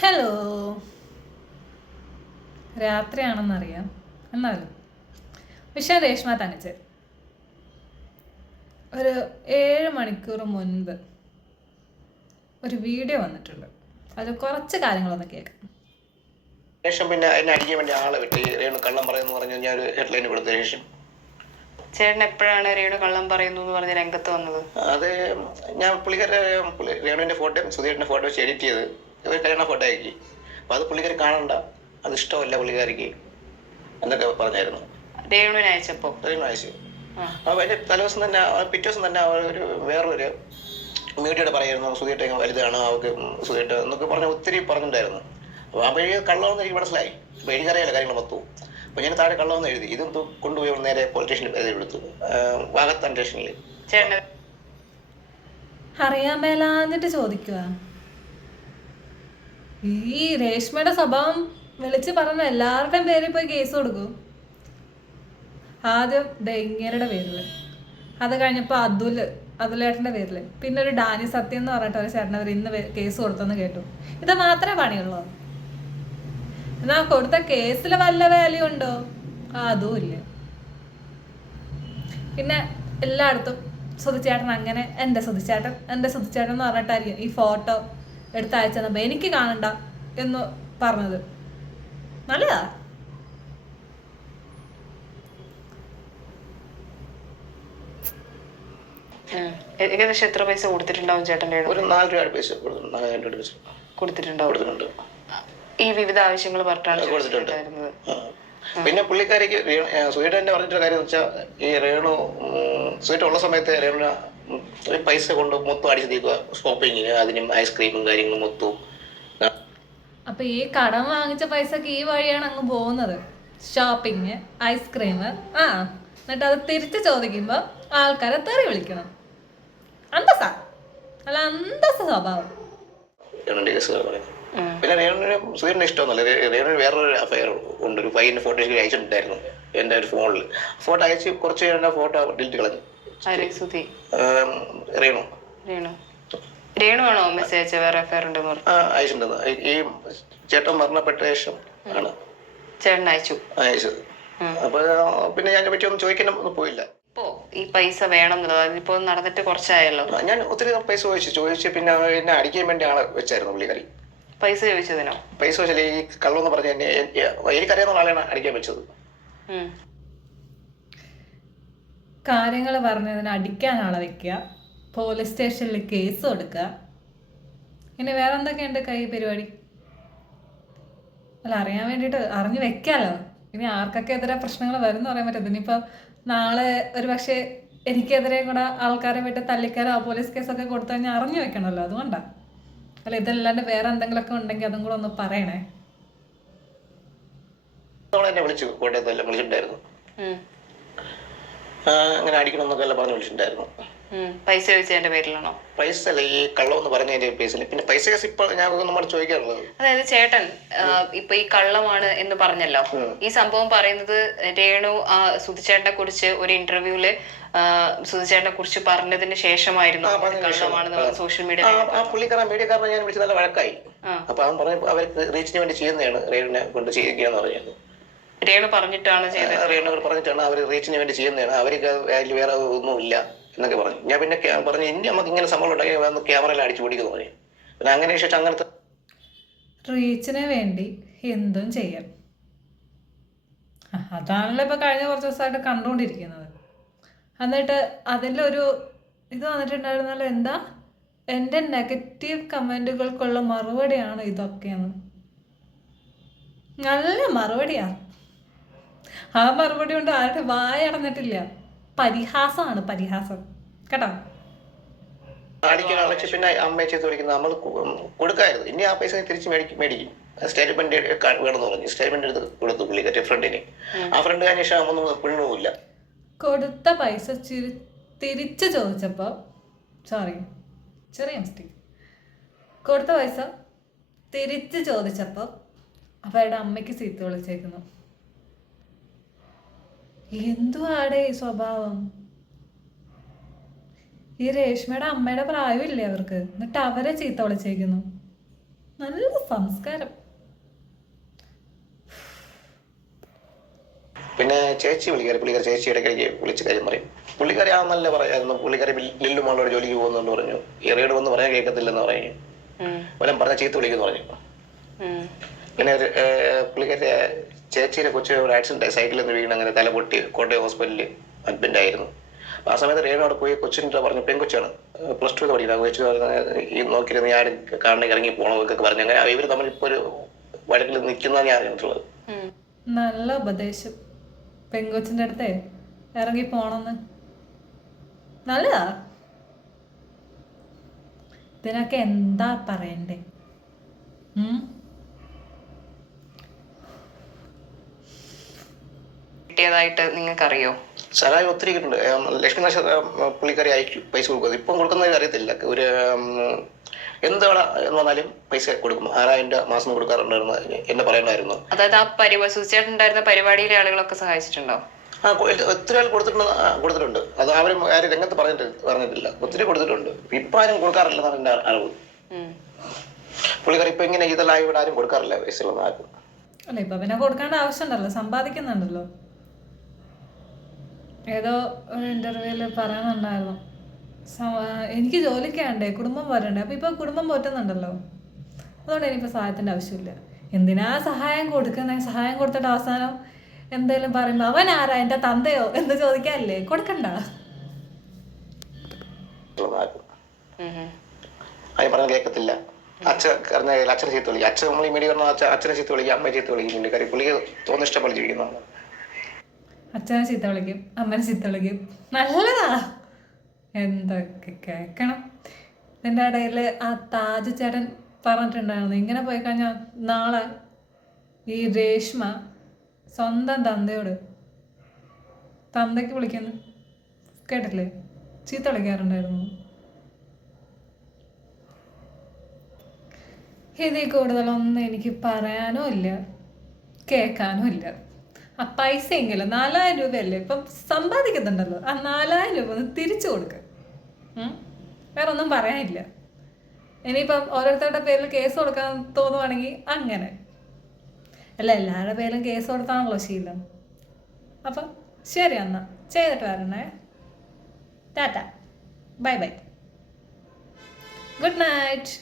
Hello രാത്രിയാണെന്നറിയാം. എന്നാലും. വിഷയം രേഷ്മ തനിച്ച്. ഒരു ഏഴ് മണിക്കൂർ മുൻപ് ഒരു വീഡിയോ വന്നിട്ടുണ്ട്. അത് കുറച്ച് കാര്യങ്ങളൊന്ന് കേൾക്കാം. ശേഷം പിന്നെ എന്നെ അടിക്കാൻ വേണ്ടി ആളെ വിട്ട് രേണു കള്ളം പറയുന്നു പറഞ്ഞു ഞാൻ ഒരു ഹെഡ്ലൈൻ കൊടുത്ത ശേഷം ചേട്ടൻ എപ്പോഴാണ് രേണു കള്ളം പറയുന്നു എന്ന് പറഞ്ഞ രംഗത്ത് വന്നത്? അത് ഞാൻ പുള്ളിക്കാരുടെ പുള്ളി- രേണുവിന്റെ ഫോട്ടോയും സുധീഷിന്റെ ഫോട്ടോ എഡിറ്റ് ചെയ്ത് ഒരു കല്യാണ ഫോട്ടോ അയച്ചു അപ്പൊ അത് പുള്ളിക്കാരി കാണണ്ട. അത് ഇഷ്ടമല്ല പുള്ളിക്കാരിക്ക്. എന്നൊക്കെ പറഞ്ഞായിരുന്നു. രേണുവിന് അയച്ചപ്പോ? രേണു അയച്ചു. ആ. അപ്പൊ അതിന്റെ തലേദിവസം തന്നെ പിറ്റേ ദിവസം തന്നെ ഒരു വേറൊരു മീഡിയയുടെ പറയായിരുന്നു സുധീട്ടെ വലുതാണ് അവർക്ക് സുധീട്ട് എന്നൊക്കെ പറഞ്ഞ ഒത്തിരി പറഞ്ഞിട്ടുണ്ടായിരുന്നു. അപ്പൊ ആ വഴി കള്ളമെന്ന് എനിക്ക് മനസ്സിലായി. അപ്പൊ എനിക്കറിയാലോ കാര്യങ്ങൾ മൊത്തവും. അപ്പൊ ഞാൻ താഴെ കള്ളമെന്ന് എഴുതി. ഇതും കൊണ്ടുപോയി നേരെ പോലീസ് സ്റ്റേഷനിൽ എഴുതി കൊടുത്തു. വാഗത്താൻ സ്റ്റേഷനിൽ അറിയാൻ മേലാന്നിട്ട് ചോദിക്കുക ഈ രേഷ്മയുടെ സ്വഭാവം വിളിച്ച് പറഞ്ഞ എല്ലാവരുടെയും പേരിൽ പോയി കേസ് കൊടുക്കും. ആദ്യം ഡെങ്ങരുടെ പേരിൽ അത് കഴിഞ്ഞപ്പോൾ അതുൽ അതുലേട്ടന്റെ പേരിൽ പിന്നെ ഒരു ഡാനി സത്യം എന്ന് പറഞ്ഞിട്ട് ഒരു ചേട്ടൻ അവർ ഇന്ന് കേസ് കൊടുത്തെന്ന് കേട്ടു. ഇത് മാത്രമേ പണിയുള്ളൂ. എന്നാ കൊടുത്ത കേസിൽ വല്ല വാല്യൂ ഉണ്ടോ? അതും ഇല്ല. പിന്നെ എല്ലായിടത്തും സുധിച്ചേട്ടൻ അങ്ങനെ എന്റെ സുധിച്ചേട്ടൻ എന്റെ സുധിച്ചേട്ടൻ എന്ന് പറഞ്ഞിട്ടായിരിക്കും ഈ ഫോട്ടോ എടുത്ത് അയച്ചു തന്നപ്പോൾ എനിക്ക് കാണണ്ട എന്ന് പറഞ്ഞത്. നല്ലതാ. ഏകദേശം എത്ര പൈസ കൊടുത്തിട്ടുണ്ടാവും ചേട്ടന്റെ ഒരു നാല് രൂപ പൈസ കൊടുത്തിട്ടുണ്ടാവും കൊടുത്തിട്ടുണ്ട്? ഈ വിവിധ ആവശ്യങ്ങൾ പറഞ്ഞിട്ടാണ് കൊടുത്തിട്ടുണ്ട്. പിന്നെ പുള്ളിക്കാരിക്ക് സ്വീറ്റ് എന്നെ പറഞ്ഞിട്ട് കാര്യം വെച്ചാൽ ഈ രേണു സ്വീറ്റ് ഉള്ള സമയത്ത് ഒരു പൈസ കൊണ്ട് മൊത്തം അടിച്ചു തീക്കുക ഷോപ്പിങ്ങിന് അതിനും ഐസ്ക്രീമും കാര്യങ്ങളും മൊത്തവും. അപ്പൊ ഈ കടം വാങ്ങിച്ച പൈസക്ക് ഈ വഴിയാണ് അങ്ങ് പോകുന്നത്. ഷോപ്പിങ് ഐസ്ക്രീം ആ. എന്നിട്ട് അത് തിരിച്ചു ചോദിക്കുമ്പോൾ ആൾക്കാരെ തെറി വിളിക്കണം. അന്തസ്സാ. അല്ല അന്തസ്സ സ്വഭാവം. പിന്നെ രേണുവിന് സുധീറിനെ ഇഷ്ടമൊന്നുമല്ല. രേണുവിന് വേറൊരു അഫയർ ഉണ്ട്. ഒരു പയ്യന്റെ ഫോട്ടോ എനിക്ക് അയച്ചിട്ടുണ്ടായിരുന്നു. എന്റെ ഒരു ഫോണിൽ ഫോട്ടോ അയച്ച് കുറച്ച് കഴിഞ്ഞ ഫോട്ടോ ഡിലീറ്റ് കളഞ്ഞു. ആര് ആം, രേണു. രേണു. ആണോ മെസ്സേജ് അയച്ച വേറെ എഫ്ഐആർ ഉണ്ട് ആ, അയച്ചിട്ടുണ്ട്. ഈ- ചേട്ടൻ മരണപ്പെട്ട ശേഷം ആണ്. ചേട്ടൻ അയച്ചു. അയച്ചത്. അപ്പൊ പിന്നെ ഞാൻ പറ്റി ഒന്നും ചോദിക്കണം പോയില്ല. ഇപ്പോ ഈ പൈസ വേണം എന്നുള്ളത് അതിപ്പോ നടന്നിട്ട് കുറച്ചായല്ലോ? ഞാൻ ഒത്തിരി പൈസ ചോദിച്ചു. ചോദിച്ചു പിന്നെ എന്നെ അടിക്കാൻ വേണ്ടി ആളെ വെച്ചായിരുന്നു പുള്ളിക്കറി പൈസ ചോദിച്ചതിനോ? പൈസ ചോദിച്ചാൽ ഈ കള്ളെന്ന് പറഞ്ഞ എന്നെ എനിക്കറിയാവുന്ന ആളെയാണ് അടിക്കാൻ വെച്ചത്. കാര്യങ്ങൾ പറഞ്ഞതിന് അടിക്കാൻ ആളെ വെക്കുക. പോലീസ് സ്റ്റേഷനിൽ കേസ് കൊടുക്കുക. ഇനി വേറെ എന്തൊക്കെയുണ്ട് കൈ പരിപാടി? അല്ല അറിയാൻ വേണ്ടിയിട്ട് അറിഞ്ഞു വെക്കാമല്ലോ ഇനി ആർക്കൊക്കെ എതിരെ പ്രശ്നങ്ങൾ വരുമെന്ന് പറയാൻ പറ്റും ഇനിയിപ്പോൾ നാളെ ഒരു പക്ഷേ എനിക്കെതിരെ കൂടെ ആൾക്കാരെ വിട്ട് തല്ലിക്കാരോ പോലീസ് കേസൊക്കെ കൊടുത്തു കഴിഞ്ഞാൽ അറിഞ്ഞു വെക്കണമല്ലോ. അതുകൊണ്ടാണ് അല്ല ഇതല്ലാണ്ട് വേറെ എന്തെങ്കിലുമൊക്കെ ഉണ്ടെങ്കിൽ അതും കൂടെ ഒന്ന് പറയണേ. വിളിച്ചു. കോട്ടയത്തെല്ലാം വിളിച്ചിട്ടുണ്ടായിരുന്നു. അങ്ങനെ അടിക്കണം എന്നൊക്കെ എല്ലാം പറഞ്ഞു വിളിച്ചിട്ടുണ്ടായിരുന്നു. പൈസ ചോദിച്ചതിന്റെ പേരിലാണോ? പൈസ അല്ല ഈ കള്ളം എന്ന് പറഞ്ഞതിന്റെ പേസിൽ പിന്നെ പൈസ കേസ് ഇപ്പൊ ഞാൻ നമ്മൾ ചോദിക്കാറുള്ളത്. അതായത് ചേട്ടൻ ഇപ്പൊ ഈ കള്ളമാണ് എന്ന് പറഞ്ഞല്ലോ. ഈ സംഭവം പറയുന്നത് രേണു ആ സുധിച്ചേട്ടനെ കുറിച്ച് ഒരു ഇന്റർവ്യൂൽ സുധിച്ചേട്ടനെ കുറിച്ച് പറഞ്ഞതിന് ശേഷമായിരുന്നു കള്ളമാണെന്ന് സോഷ്യൽ മീഡിയ ആ പുള്ളിക്കാരൻ മീഡിയക്കാരനെ ഞാൻ വിളിച്ച് നല്ല വഴക്കായി. അപ്പൊ അവൻ പറഞ്ഞു അവർക്ക് റീച്ചിന് വേണ്ടി ചെയ്യുന്നതാണ് റേഡിനെ കൊണ്ട് ചെയ്യുകയാണെന്ന് പറഞ്ഞത്. രേണു പറഞ്ഞിട്ടാണ് ചെയ്തത്. പറഞ്ഞിട്ടാണ് അവർ റീച്ചിന് വേണ്ടി ചെയ്യുന്നതാണ്. അവർക്ക് അതിൽ വേറെ ഒന്നുമില്ല എന്നൊക്കെ പറഞ്ഞു. ഞാൻ പിന്നെ പറഞ്ഞു ഇനി നമുക്ക് ഇങ്ങനെ സംഭവം ഉണ്ടാക്കി വന്ന് ക്യാമറയിൽ അടിച്ചു പിടിക്കുന്നു പറഞ്ഞു. പിന്നെ അങ്ങനെ ശേഷം അങ്ങനത്തെ റീച്ചിന് വേണ്ടി എന്തും ചെയ്യാം. അതാണല്ലോ ഇപ്പൊ കഴിഞ്ഞ കുറച്ച് ദിവസമായിട്ട് കണ്ടുകൊണ്ടിരിക്കുന്നത്. എന്നിട്ട് അതിലൊരു ഇത് വന്നിട്ടുണ്ടായിരുന്നല്ലോ എന്താ? എന്റെ നെഗറ്റീവ് കമന്റുകൾക്കുള്ള മറുപടിയാണ് ഇതൊക്കെയെന്ന്. നല്ല മറുപടിയാ. ആ മറുപടി കൊണ്ട് ആരുടെ വായ അടന്നിട്ടില്ല. പരിഹാസമാണ് പരിഹാസം. കേട്ടോ? അടച്ച് പിന്നെ അമ്മയെ ചെയ്ത് വിളിക്കുന്നത് നമ്മൾ കൊടുക്കായിരുന്നു. ഇനി ആ പൈസ തിരിച്ച് മേടിക്കും മേടിക്കും. സ്റ്റേറ്റ്മെന്റ് വേണമെന്ന് പറഞ്ഞു. സ്റ്റേറ്റ്മെന്റ് എടുത്ത് കൊടുത്തു പുള്ളിക്കാരി ഫ്രണ്ടിന് ആ ഫ്രണ്ട് ശേഷം ഒന്നും പെണ്ണുമില്ല കൊടുത്ത പൈസ തിരിച്ചു ചോദിച്ചപ്പോൾ സോറി ചെറിയ മിസ്റ്റേക്ക് കൊടുത്ത പൈസ തിരിച്ച് ചോദിച്ചപ്പോൾ അവരുടെ അമ്മയ്ക്ക് സീറ്റ് വിളിച്ചേക്കുന്നു. എന്തുവാടേ ഈ സ്വഭാവം? ഈ രേഷ്മയുടെ അമ്മയുടെ പ്രായമില്ലേ അവർക്ക്? എന്നിട്ട് അവരെ ചീത്ത വിളിച്ചേക്കുന്നു. നല്ല സംസ്കാരം. പിന്നെ ചേച്ചി വിളിക്കാറ് പുള്ളിക്കാരി ചേച്ചി ഇടയ്ക്കിടയ്ക്ക് വിളിച്ച് കാര്യം പറയും. പുള്ളിക്കാരി ആണെന്നല്ലേ പറയായിരുന്നു. പുള്ളിക്കാരി ലില്ലുമാളോട് ജോലിക്ക് പോകുന്നുണ്ട് പറഞ്ഞു. ഇറയോട് വന്ന് പറയാൻ കേൾക്കത്തില്ലെന്ന് പറഞ്ഞു. ഉം, പറഞ്ഞ ചീത്ത വിളിക്കുന്നു പറഞ്ഞു. പിന്നെ ഒരു പുള്ളിക്കാരി ചേച്ചിയുടെ കൊച്ചു ഒരു ആക്സിഡന്റ് സൈക്കിളിൽ നിന്ന് വീണ് അങ്ങനെ തല പൊട്ടി കോട്ടയം ഹോസ്പിറ്റലിൽ അഡ്മിറ്റ് ആയിരുന്നു. അപ്പൊ ആ സമയത്ത് രേണു അവിടെ പോയി കൊച്ചിന്റെ പറഞ്ഞു പെൺകൊച്ചാണ് പ്ലസ് ടു പഠിക്കുന്നത് കൊച്ചു ഈ നോക്കിയിരുന്ന് ഞാൻ കാണണേ ഇറങ്ങി പോകണമെന്നൊക്കെ പറഞ്ഞു അങ്ങനെ ഇവർ തമ്മിൽ ഇപ്പോൾ ഒരു വഴക്കിൽ നിൽക്കുന്നതാണ് ഞാൻ അറിഞ്ഞിട്ടുള്ളത് ഉം. നല്ല ഉപദേശം. പെങ്കൊച്ചിന്റെ അടുത്തേ ഇറങ്ങി പോണെന്ന്. നല്ലതാ. ഇതിനൊക്കെ എന്താ പറയണ്ടേ? കിട്ടിയതായിട്ട് നിങ്ങൾക്ക് അറിയോ സഹായം ഒത്തിരി കിട്ടുന്നുണ്ട് ലക്ഷ്മി നക്ഷത്ര പുള്ളിക്കാരി അയച്ചു പൈസ കൊടുക്കുന്നത്. ഇപ്പം കൊടുക്കുന്നത് അറിയത്തില്ല. ഒരു എന്താണ് എന്ത് എന്ന് പറഞ്ഞാലും പൈസ കൊടുക്കും ആറായിരം രൂപ മാസം കൊടുക്കാറുണ്ടായിരുന്നു. എന്നെ പറയണ്ടായിരുന്നു അതായത് ആ പരിപാടി സുചേട്ടുണ്ടായിരുന്ന പരിപാടിയിലെ ആളുകളൊക്കെ സഹായിച്ചിട്ടുണ്ടോ? ആ ഒത്തിരി ആൾ കൊടുത്തിട്ടുണ്ട് ആ, കൊടുത്തിട്ടുണ്ട്. അത് അവരും ആരും രംഗത്ത് പറഞ്ഞിട്ട് പറഞ്ഞിട്ടില്ല. ഒത്തിരി കൊടുത്തിട്ടുണ്ട്. ഇപ്പം ആരും കൊടുക്കാറില്ല എന്നാണ് എന്റെ അറിവ്. പുള്ളിക്കാർ ഇപ്പം ഇപ്പൊ ഇങ്ങനെ ഇതെല്ലാം ഇവിടെ ആരും കൊടുക്കാറില്ല. പൈസ ആർക്കും. അല്ല ഇപ്പൊ പിന്നെ കൊടുക്കേണ്ട ആവശ്യമുണ്ടല്ലോ. സമ്പാദിക്കുന്നുണ്ടല്ലോ. ഏതോ ഒരു ഇന്റർവ്യൂൽ പറയുന്നുണ്ടായിരുന്നു എനിക്ക് ജോലിക്ക് വേണ്ടേ? കുടുംബം വരണ്ടേ അപ്പൊ ഇപ്പൊ കുടുംബം പോറ്റുന്നുണ്ടല്ലോ. അതുകൊണ്ട് എനിക്ക് സഹായത്തിന്റെ ആവശ്യമില്ല. എന്തിനാ സഹായം കൊടുക്കുന്ന? സഹായം കൊടുത്തിട്ട് അവസാനം എന്തേലും പറയുമ്പോ അവൻ ആരാ? എന്റെ തന്തയോ? എന്ന് ചോദിക്കാല്ലേ കൊടുക്കണ്ട. ഉം. പറഞ്ഞ അച്ഛനെ ചീത്ത വിളിക്കും. അച്ഛൻ നമ്മൾ ഈ മീഡിയ അച്ഛനെ ചീത്ത വിളിക്കും. അമ്മയെ ചീത്ത വിളിക്കും പുള്ളിക്ക് തോന്നിഷ്ടം പോലെ ജീവിക്കുന്നതാണ് അച്ഛനെ ചീത്ത വിളിക്കും അമ്മനെ ചീത്ത വിളിക്കും. നല്ലതാ. എന്തൊക്കെ കേൾക്കണം ഇതിന്റെ ഇടയിൽ ആ താജ് ചേട്ടൻ പറഞ്ഞിട്ടുണ്ടായിരുന്നു. ഇങ്ങനെ പോയി കഴിഞ്ഞാൽ നാളെ ഈ രേഷ്മ സ്വന്തം തന്തയോട് തന്തയ്ക്ക് വിളിക്കുന്നു. കേട്ടില്ലേ ചീത്ത വിളിക്കാറുണ്ടായിരുന്നു. ഇതിൽ കൂടുതലൊന്നും എനിക്ക് പറയാനും ഇല്ല. കേൾക്കാനും ഇല്ല. ആ പൈസ എങ്കിലും നാലായിരം രൂപയല്ലേ? ഇപ്പം സമ്പാദിക്കുന്നുണ്ടല്ലോ. ആ നാലായിരം രൂപ ഒന്ന് തിരിച്ചു കൊടുക്കുക വേറെ ഒന്നും പറയാനില്ല. ഇനിയിപ്പം ഓരോരുത്തരുടെ പേരിൽ കേസ് കൊടുക്കാൻ തോന്നുവാണെങ്കിൽ അങ്ങനെ. അല്ല എല്ലാവരുടെ പേരിലും കേസ് കൊടുത്താണല്ലോ ശീലം. അപ്പം ശരി എന്നാൽ ചെയ്തിട്ട് വരണേ. Tata. Bye bye. Good night.